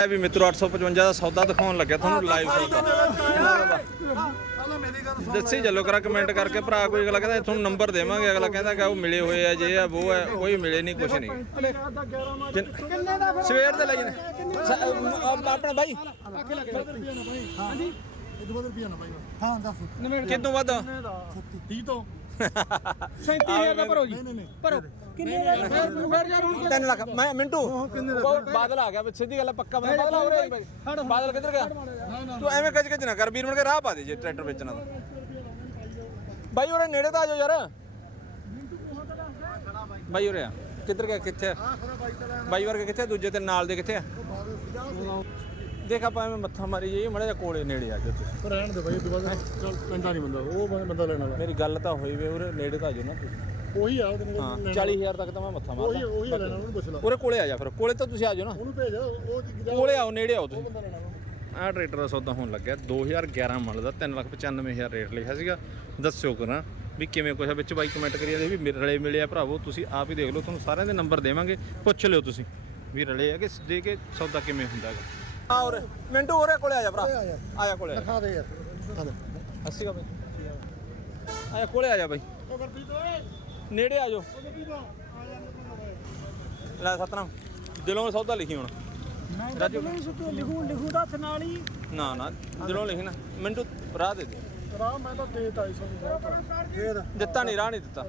ਇਹ ਵੀ ਮਿੱਤਰੋ 855 ਦਾ ਸੌਦਾ ਦਿਖਾਉਣ ਲੱਗਿਆ ਤੁਹਾਨੂੰ ਲਾਈਵ ਸੌਦਾ। ਦੱਸੀ ਚੱਲੋ ਕਰਾ ਕਮੈਂਟ ਕਰਕੇ ਭਰਾ ਕੋਈ ਅਗਲਾ ਕਹਿੰਦਾ ਤੁਹਾਨੂੰ ਨੰਬਰ ਦੇਵਾਂਗੇ ਅਗਲਾ ਕਹਿੰਦਾ ਕਿ ਉਹ ਮਿਲੇ ਹੋਏ ਆ ਜੇ ਆ ਉਹ ਹੈ ਕੋਈ ਮਿਲੇ ਨਹੀਂ ਕੁਛ ਨਹੀਂ ਸਵੇਰ ਦੇ ਲਈ ਨੇ ਸ- ਅਮ, ਆਪਣਾ ਬਾਈ ਹਾਂ ਦੱਸ। ਕਿਦੋਂ ਵੱਧ 30 ਤੋਂ। 37000 ਦਾ ਭਰੋ ਜੀ। ਭਰੋ। ਕਿੰਨੇ ਦਾ? ਫਿਰ ਫਿਰ ਯਾਰ ਹੁਣ 3 ਲੱਖ। ਮੈਂ ਮਿੰਟੂ ਉਹ ਬਾਦਲ ਆ ਗਿਆ ਵੀ ਸਿੱਧੀ ਗੱਲ ਆ, ਪੱਕਾ ਬੰਦਾ ਬਾਦਲ ਆ ਰਿਹਾ ਬਾਈ। ਬਾਦਲ ਕਿੱਧਰ ਗਿਆ? ਤੂੰ ਐਵੇਂ ਕੱਜ ਕੱਜ ਨਾ ਕਰ ਵੀਰ ਬਣ ਕੇ ਰਾਹ ਪਾ ਦੇ ਜੇ ਟਰੈਕਟਰ ਵੇਚਣਾ ਤਾਂ ਬਾਈ ਉਰੇ ਨੇੜੇ ਤਾਂ ਆ ਜਾਓ ਯਾਰ। ਬਾਈ ਉਰੇ ਆ। ਕਿੱਧਰ ਗਿਆ? ਕਿੱਥੇ? ਬਾਈ ਵਰਗੇ ਕਿੱਥੇ? ਦੂਜੇ ਤੇ ਨਾਲ ਦੇ ਕਿੱਥੇ ਆ? ਦੇਖ ਆਪਾਂ ਐਵੇਂ ਮੱਥਾ ਮਾਰੀ ਜਾਈਏ ਮੜਾ ਜਿਹਾ ਕੋਲੇ ਨੇੜੇ ਆ ਜਾ ਤੁਸੀਂ। ਰਹਿਣ ਦੇ ਬਾਈ ਉਹ ਤੋਂ ਬਾਅਦ ਚੱਲ ਪੈਂਦਾ ਨਹੀਂ ਬੰਦਾ ਉਹ ਬੰਦਾ ਲੈਣ ਵਾਲਾ। ਮੇਰੀ ਗੱਲ ਤਾਂ ਹੋਈ ਵੇ ਉਰੇ ਨੇੜੇ ਤਾਂ ਆ ਜਾਓ ਨਾ ਤੁਸੀਂ। ਉਹੀ ਆ ਉਹਦੇ ਨਾਲ ਹਾਂ 40000 ਤੱਕ ਤਾਂ ਮੈਂ ਮੱਥਾ ਉਹੀ ਮਾਰਦਾ ਉਹੀ ਲੈਣਾ ਉਹਨੂੰ ਪੁੱਛ ਲਾ। ਉਰੇ ਕੋਲੇ ਆ ਜਾ ਫਿਰ ਕੋਲੇ ਤਾਂ ਤੁਸੀਂ ਆ ਜਾਓ ਨਾ। ਉਹਨੂੰ ਭੇਜ ਉਹ ਜਿਹਦਾ ਕੋਲੇ ਆਓ ਨੇੜੇ ਆਓ ਤੁਸੀਂ। ਬੰਦਾ ਲੈਣਾ ਵਾ। ਆਹ ਟਰੈਕਟਰ ਦਾ ਸੌਦਾ ਹੋਣ ਲੱਗਿਆ 2011 ਮਾਡਲ ਦਾ 395000 ਰੇਟ ਲਿਖਿਆ ਸੀਗਾ। ਦੱਸਿਓ ਕਰਾਂ ਵੀ ਕਿਵੇਂ ਕੁਛ ਆ ਵਿੱਚ ਬਾਈ ਕਮੈਂਟ ਕਰੀ ਜਾਂਦੇ ਵੀ ਮੇਰੇ ਰਲੇ ਮਿਲੇ ਆ ਭਰਾਵੋ ਤੁਸੀਂ ਆਪ ਹੀ ਦੇਖ ਲਓ ਤੁਹਾਨੂੰ ਸਾਰਿਆਂ ਦੇ ਨੰਬਰ ਦੇਵਾਂਗੇ। ਪੁੱਛ ਲਿਓ ਤੁਸੀਂ ਵੀ ਰਲੇ ਆ ਕਿ ਦੇ ਕੇ ਸੌਦਾ ਕਿਵੇਂ ਹੁੰਦਾ ਹੈਗਾ। ਆ ਉਰੇ। ਮਿੰਟੂ ਉਰੇ ਕੋਲੇ ਆ ਜਾ ਭਰਾ। ਆ ਜਾ। ਕੋਲੇ ਆ ਜਾ। ਦਿਖਾ ਦੇ ਯਾਰ। ਦਿਖਾ ਦੇ। ਹੱਸੀ ਕਾ ਬਾਈ ਆ ਜਾ ਕੋਲੇ ਆ ਜਾ ਬਾਈ। ਉਹ ਗੁਰਪ੍ਰੀਤ ਓਏ। ਨੇੜੇ ਆ ਜਾਓ। ਲੈ ਸਤਨਾਮ ਦਿਲੋਂ ਸੌਦਾ ਲਿਖੀ ਹੁਣ। ਰਾਜੂ। ਲਿਖੂ ਲਿਖੂ ਦਾ ਹੱਥ ਨਾਲ ਹੀ। ਨਾ ਨਾ ਦਿਲੋਂ ਲਿਖਣਾ ਮਿੰਟੂ ਰਾਹ ਦੇ ਦੇ। ਰਾਹ ਮੈਂ ਤਾਂ ਦੇ 250 ਦਾ ਫੇਰ ਦਿੱਤਾ ਨਹੀਂ ਰਾਹ ਨਹੀਂ ਦਿੱਤਾ।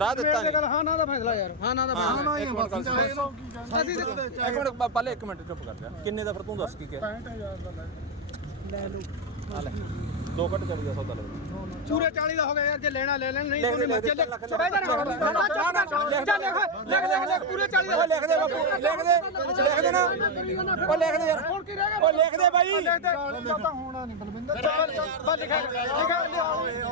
ਰਾਹ ਦਿੱਤਾ। ਨਹੀਂ। ਹਾਂ ਨਾ ਦਾ ਫੈਸਲਾ ਯਾਰ। ਹਾਂ ਨਾ ਦਾ ਹਾਂ, ਨਾ ਇੱਕ ਮਿੰਟ ਗੱਲ ਬਸ ਸੁਣ। ਅਸੀਂ ਇੱਕ ਮਿੰਟ ਪ- ਪਹਿਲੇ ਇੱਕ ਮਿੰਟ ਚੁੱਪ ਕਰ ਜਾ। ਕਿੰਨੇ ਦਾ ਫਿਰ ਤੂੰ ਦੱਸ ਕੀ ਕਿਹਾ? 65000 ਦਾ ਲੈ। ਲੈ ਲਓ। ਆ ਲੈ। ਦੋ ਘੱਟ ਕਰ ਗਿਆ ਸੌਦਾ ਲੈ ਪੂਰੇ 40 ਦਾ ਹੋ ਗਿਆ ਯਾਰ ਜੇ ਲੈਣਾ ਲੈ ਲੈਣ ਨਹੀਂ ਦੇ, ਦੇ, ਮਰਜ਼ੀ ਲੱਖ, ਬਹਿ ਜਾ ਨਾ ਲੱਖ, ਲਿਖ ਦੇ। ਲਿਖ ਲਿਖ ਪੂਰੇ 40 ਦਾ ਉਹ ਲਿਖ ਦੇ ਬਾਪੂ ਲਿਖ ਦੇ ਲਿਖ ਦੇ ਨਾ ਉਹ ਲਿਖ ਦੇ ਯਾਰ ਹੁਣ ਕੀ ਰਹਿ ਗਿਆ ਉਹ ਲਿਖ ਦੇ ਬਾਈ ਦੇ ਤਾਂ ਹੋਣਾ ਨਹੀਂ ਬਲਵਿੰਦਰ ਚੱਲ ਬਸ ਲਿਖਿਆ ਲਿਖਿਆ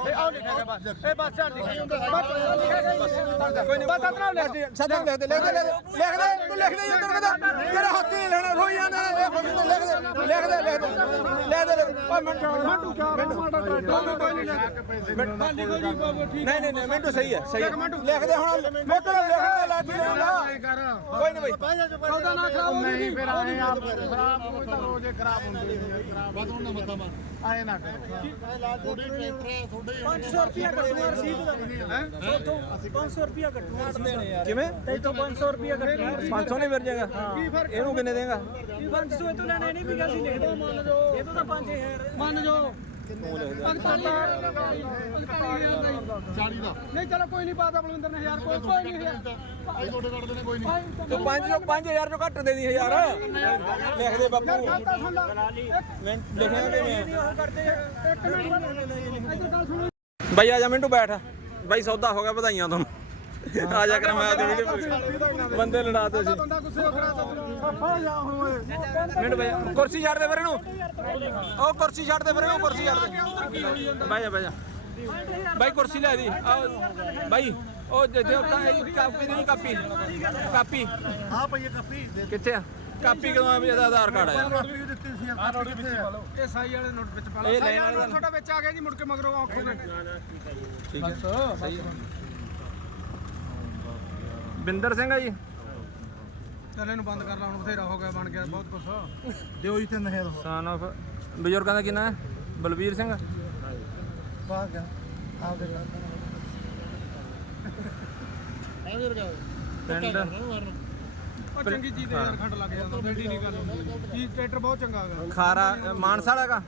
ਇਹ ਆਹ ਲਿਖਿਆ ਬਸ ਇਹ ਬਸ ਚੱਲ ਲਿਖਿਆ ਬਸ ਲਿਖਿਆ ਬਸ ਅਤਰਾ ਲਿਖ ਦੇ ਦੇ ਲਿਖ ਦੇ ਲਿਖ ਦੇ ਲਿਖ ਦੇ ਤੂੰ ਲਿਖ ਦੇ ਯਾਰ ਓਏ ਮਿੰਟੂ ਮਿੰਟੂ ਕਿਆ ਮਾੜਾ ਟਰੈਕਟਰ ਕੋਈ ਨਹੀਂ ਲਿਖ ਲਿਖੋ ਜੀ ਬਾਬੂ ਠੀਕ ਨਹੀਂ ਨਹੀਂ ਨਹੀਂ ਮਿੰਟੂ ਸਹੀ ਹੈ ਸਹੀ ਹੈ। ਲਿਖ ਦੇ ਹੁਣ ਮਿੰਟੂ ਲਿਖ ਦੇ ਲੱਗੀ ਰਹਿਣਾ। ਕੋਈ ਨਹੀਂ ਬਾਈ ਸੌਦਾ ਨਾ ਖਰਾਬ ਹੋ ਨਹੀਂ ਫਿਰ ਆਏ ਆਪ ਖਰਾਬ ਹੋਈ ਤਾਂ ਰੋਜ਼ੇ ਖਰਾਬ ਹੁੰਦੇ ਨੇ ਖਰਾਬ ਬਸ ਉਹਨਾਂ ਮੱਤਾ ਮਾਰ। ਆਏ ਨਾ ਕਰੋ। ਥੋੜੇ ਟਰੈਕਟਰ ਹੈ ਥੋੜੇ 500 ਰੁਪਿਆ ਕੱਟੂਗਾ ਰਸੀਦ ਦਾ। ਹੈ? 500 ਰੁਪਿਆ ਕੱਟੂਗਾ ਕਿਵੇਂ? ਤੈਥੋਂ 500 ਰੁਪਿਆ ਕੱਟੂਗਾ 500 ਨਹੀਂ ਮਿਲ ਜਾਏਗਾ ਇਹਨੂੰ ਕਿੰਨੇ ਦੇਗਾ? ਕੀ 500 ਇਹ ਤੋਂ ਲੈਣਾ ਨਹੀਂ ਵੀ ਅਸੀਂ ਲਿਖ ਦੋ। ਮੰਨ ਜੋ ਇਹ ਤੋਂ ਤਾਂ 5000 ਮੰਨ ਜੋ। ਚਾਲੀ ਦਾ। ਨਹੀਂ ਚਲੋ ਕੋਈ ਨਹੀਂ ਪਾਤਾ ਬਲਵਿੰਦਰ ਨੇ ਯਾਰ ਕੋਈ ਕੋਈ ਨਹੀਂ ਆਈ ਤੁਹਾਡੇ ਕੱਢਦੇ ਨੇ ਕੋਈ ਨਹੀਂ। ਤੂੰ 5 ਜੋ 5000 ਜੋ ਘੱਟ ਦੇ ਦੀ ਯਾਰ ਲਿਖ ਦੇ ਬਾਪੂ ਲਿਖਿਆ ਕਿਵੇਂ ਬਾਈ ਆ ਜਾ ਮਿੰਟੂ ਬੈਠ। ਬਾਈ ਸੌਦਾ ਹੋ ਗਿਆ ਵਧਾਈਆਂ ਤੁਹਾਨੂੰ। ਆ ਜਾ ਕਰ ਮੈਂ ਵੀਡੀਓ ਬੰਦੇ ਲੜਾਤੇ ਸੀ। ਬੰਦਾ ਗੁੱਸੇ ਹੋ ਖੜਾ ਫਾ ਜਾ ਹੋਏ ਮਿੰਟ ਬਾਈ ਕੁਰਸੀ ਛੱਡ ਦੇ ਫਿਰ ਇਹਨੂੰ। ਉਹ ਕੁਰਸੀ ਛੱਡ ਦੇ ਫਿਰ ਇਹਨੂੰ ਕੁਰਸੀ ਛੱਡ ਦੇ। ਬਾਈ ਜਾ ਬਾਈ ਜਾ। ਬਾਈ ਕੁਰਸੀ ਲੈ ਦੀ। ਬਾਈ ਉਹ ਉਹ ਕਾ- ਕਾਪੀ ਦੀ ਕਾਪੀ। ਕਾਪੀ। ਹਾਂ ਭਈਏ ਕੱਪੀ। ਦੇ ਕਿੱਥੇ ਆ? ਕਾਪੀ ਕਦੋਂ ਆ ਵੀ ਇਹਦਾ ਆਧਾਰ ਕਾਰਡ ਆਇਆ ਵੀ ਦਿੱਤੀ ਸੀ ਆ ਨੋਟ ਕਿੱਥੇ ਆ? ਇਹ ਸਾਈ ਵਾਲੇ ਨੋਟ ਵਿੱਚ ਪਾ ਇਹ ਲਓ ਸਾਈ ਲੈਣ ਵਾਲਾ ਤੁਹਾਡਾ ਵਿੱਚ ਆ ਗਿਆ ਜੀ ਮੁੜ ਕੇ ਮਗਰੋਂ ਆਖੋ ਠੀਕ ਹੈ। ਸਹੀ ਹੈ। ਬਿੰਦਰ ਸਿੰਘ ਆ ਜੀ। ਚੱਲ ਇਹਨੂੰ ਬੰਦ ਕਰ ਲਾ ਹੁਣ ਬਥੇਰਾ ਹੋ ਗਿਆ ਬਣ ਗਿਆ ਬਹੁਤ ਕੁਛ। ਦਿਓ ਜੀ 3000 ਹੋ ਸਨ ਆਫ ਬਜ਼ੁਰਗਾਂ ਦਾ ਕਿੰਨਾ ਹੈ? ਬਲਵੀਰ ਸਿੰਘ। ਪਾ ਗਿਆ ਆਪ ਦੇ ਲਾ ਆ ਵੀਰ ਗਾ ਪਿੰਡ ਉਹ ਚੰਗੀ ਚੀਜ਼ ਤੇ ਯਾਰ ਖੰਡ ਲੱਗ ਜਾਂਦਾ ਫਿਰ ਨਹੀਂ ਗੱਲ ਹੁੰਦੀ। ਚੀਜ਼ ਟਰੈਕਟਰ ਬਹੁਤ ਚੰਗਾ ਹੈਗਾ। ਖਾਰਾ ਮਾਨਸਾ ਵਾਲਾ ਕਾ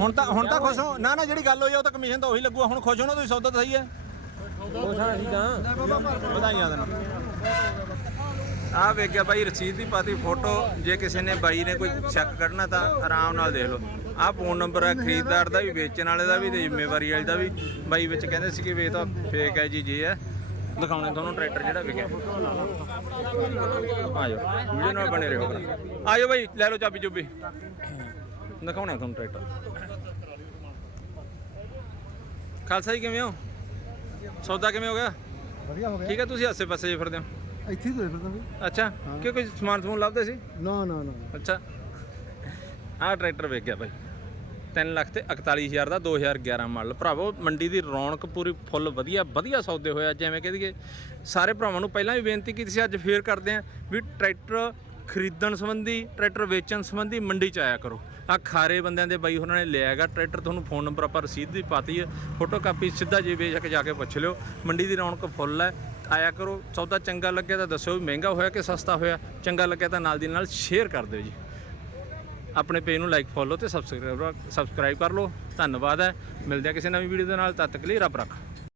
ਹੁਣ ਤਾਂ ਹੁਣ ਤਾਂ ਖੁਸ਼ ਹੋ। ਨਾ ਨਾ ਜਿਹੜੀ ਗੱਲ ਹੋਈ ਆ ਉਹ ਤਾਂ ਕਮਿਸ਼ਨ ਤਾਂ ਉਹੀ ਲੱਗੂਗਾ ਹੁਣ ਖੁਸ਼ ਹੋ ਨਾ ਤੁਸੀਂ ਸੌਦਾ ਤਾਂ ਸਹੀ ਹੈ ਠੀਕ ਆ ਵਧਾਈਆਂ ਦੇਣਾ ਆ ਵੇਖ ਗਿਆ ਬਾਈ ਰਸੀਦ ਦੀ ਪਾਤੀ ਫੋਟੋ। ਜੇ ਕਿਸੇ ਨੇ ਬਾਈ ਨੇ ਕੋਈ ਸ਼ੱਕ ਕੱਢਣਾ ਤਾਂ ਆਰਾਮ ਨਾਲ ਦੇਖ ਲਓ। ਆ ਫੋਨ ਨੰਬਰ ਹੈ ਖਰੀਦਦਾਰ ਦਾ ਵੀ ਵੇਚਣ ਵਾਲੇ ਦਾ ਵੀ ਤੇ ਜ਼ਿੰਮੇਵਾਰੀ ਵਾਲੇ ਦਾ ਵੀ। ਬਾਈ ਵਿੱਚ ਕਹਿੰਦੇ ਸੀ ਕਿ ਵੀ ਇਹ ਤਾਂ ਫੇਕ ਹੈ ਜੀ ਜੇ ਹੈ ਦਿਖਾਉਣੇ ਤੁਹਾਨੂੰ ਟਰੈਕਟਰ ਜਿਹੜਾ ਵਿਕਿਆ ਆ ਜਾਓ। ਵੀਡੀਓ ਨਾਲ ਬਣੇ ਰਹੋ ਆ ਜਾਓ ਬਾਈ ਲੈ ਲਓ ਚਾਬੀ ਚੁੱਬੀ। ਦਿਖਾਉਣਾ ਤੁਹਾਨੂੰ ਟਰੈਕਟਰ ਖਾਲਸਾ ਜੀ ਕਿਵੇਂ ਹੋ? ਸੌਦਾ ਕਿਵੇਂ ਹੋ ਗਿਆ? ਵਧੀਆ ਹੋ ਠੀਕ ਹੈ ਤੁਸੀਂ ਆਸੇ ਪਾਸੇ ਜੇ ਫਿਰਦੇ ਹੋ? ਇੱਥੇ ਹੀ ਤੁਰੇ ਫਿਰਦਾ ਵੀ ਅੱਛਾ ਕਿ ਕੋਈ ਸਮਾਨ ਸਮੂਨ ਲੱਭਦੇ ਸੀ? ਨਾ ਨਾ ਨਾ। ਅੱਛਾ। ਆਹ ਟਰੈਕਟਰ ਵੇਚ ਗਿਆ ਬਾਈ। 3 ਲੱਖ ਤੇ 41000 ਦਾ 2011 ਮਾਡਲ। ਭਰਾਵੋ ਮੰਡੀ ਦੀ ਰੌਣਕ ਪੂਰੀ ਫੁੱਲ ਵਧੀਆ ਵਧੀਆ ਸੌਦੇ ਹੋਇਆ ਜਿਵੇਂ ਕਹਿ ਦਈਏ। ਸਾਰੇ ਭਰਾਵਾਂ ਨੂੰ ਪਹਿਲਾਂ ਵੀ ਬੇਨਤੀ ਕੀਤੀ ਸੀ ਅੱਜ ਫੇਰ ਕਰਦੇ ਆਂ ਵੀ ਟਰੈਕਟਰ ਖਰੀਦਣ ਸੰਬੰਧੀ ਟਰੈਕਟਰ ਵੇਚਣ ਸੰਬੰਧੀ ਮੰਡੀ ਚ ਆਇਆ ਕਰੋ। ਆ ਖਾਰੇ ਬੰਦਿਆਂ ਦੇ ਬਾਈ ਉਹਨਾਂ ਨੇ ਲਿਆ ਹੈਗਾ, ਟਰੈਕਟਰ ਤੁਹਾਨੂੰ ਫੋਨ ਨੰਬਰ ਆਪਾਂ ਰਸੀਦ ਦੀ ਪਾਤੀ ਹੈ, ਫੋਟੋ ਕਾਪੀ ਸਿੱਧਾ ਜੀ ਬੇਸ਼ੱਕ ਜਾ ਕੇ ਪੁੱਛ ਲਿਓ, ਮੰਡੀ ਦੀ ਰੌਣਕ ਫੁੱਲ ਹੈ, ਆਇਆ ਕਰੋ, ਸੌਦਾ ਚੰਗਾ ਲੱਗਿਆ ਤਾਂ ਦੱਸਿਓ ਵੀ ਮਹਿੰਗਾ ਹੋਇਆ ਕਿ ਸਸਤਾ ਹੋਇਆ, ਚੰਗਾ ਲੱਗਿਆ ਤਾਂ ਨਾਲ ਦੀ ਨਾਲ ਸ਼ੇਅਰ ਕਰ ਦਿਓ ਜੀ। ਆਪਣੇ ਪੇਜ ਨੂੰ ਲਾਈਕ ਫੋਲੋ ਤੇ ਸਬਸਕ੍ਰਾਈਬ ਸਬਸਕ੍ਰਾਈਬ ਕਰ ਲਓ, ਧੰਨਵਾਦ ਹੈ, ਮਿਲਦੇ ਆ ਕਿਸੇ ਨਵੀਂ ਵੀਡੀਓ ਦੇ ਨਾਲ, ਤਦ ਤੱਕ ਲਈ ਰੱਬ ਰੱਖ।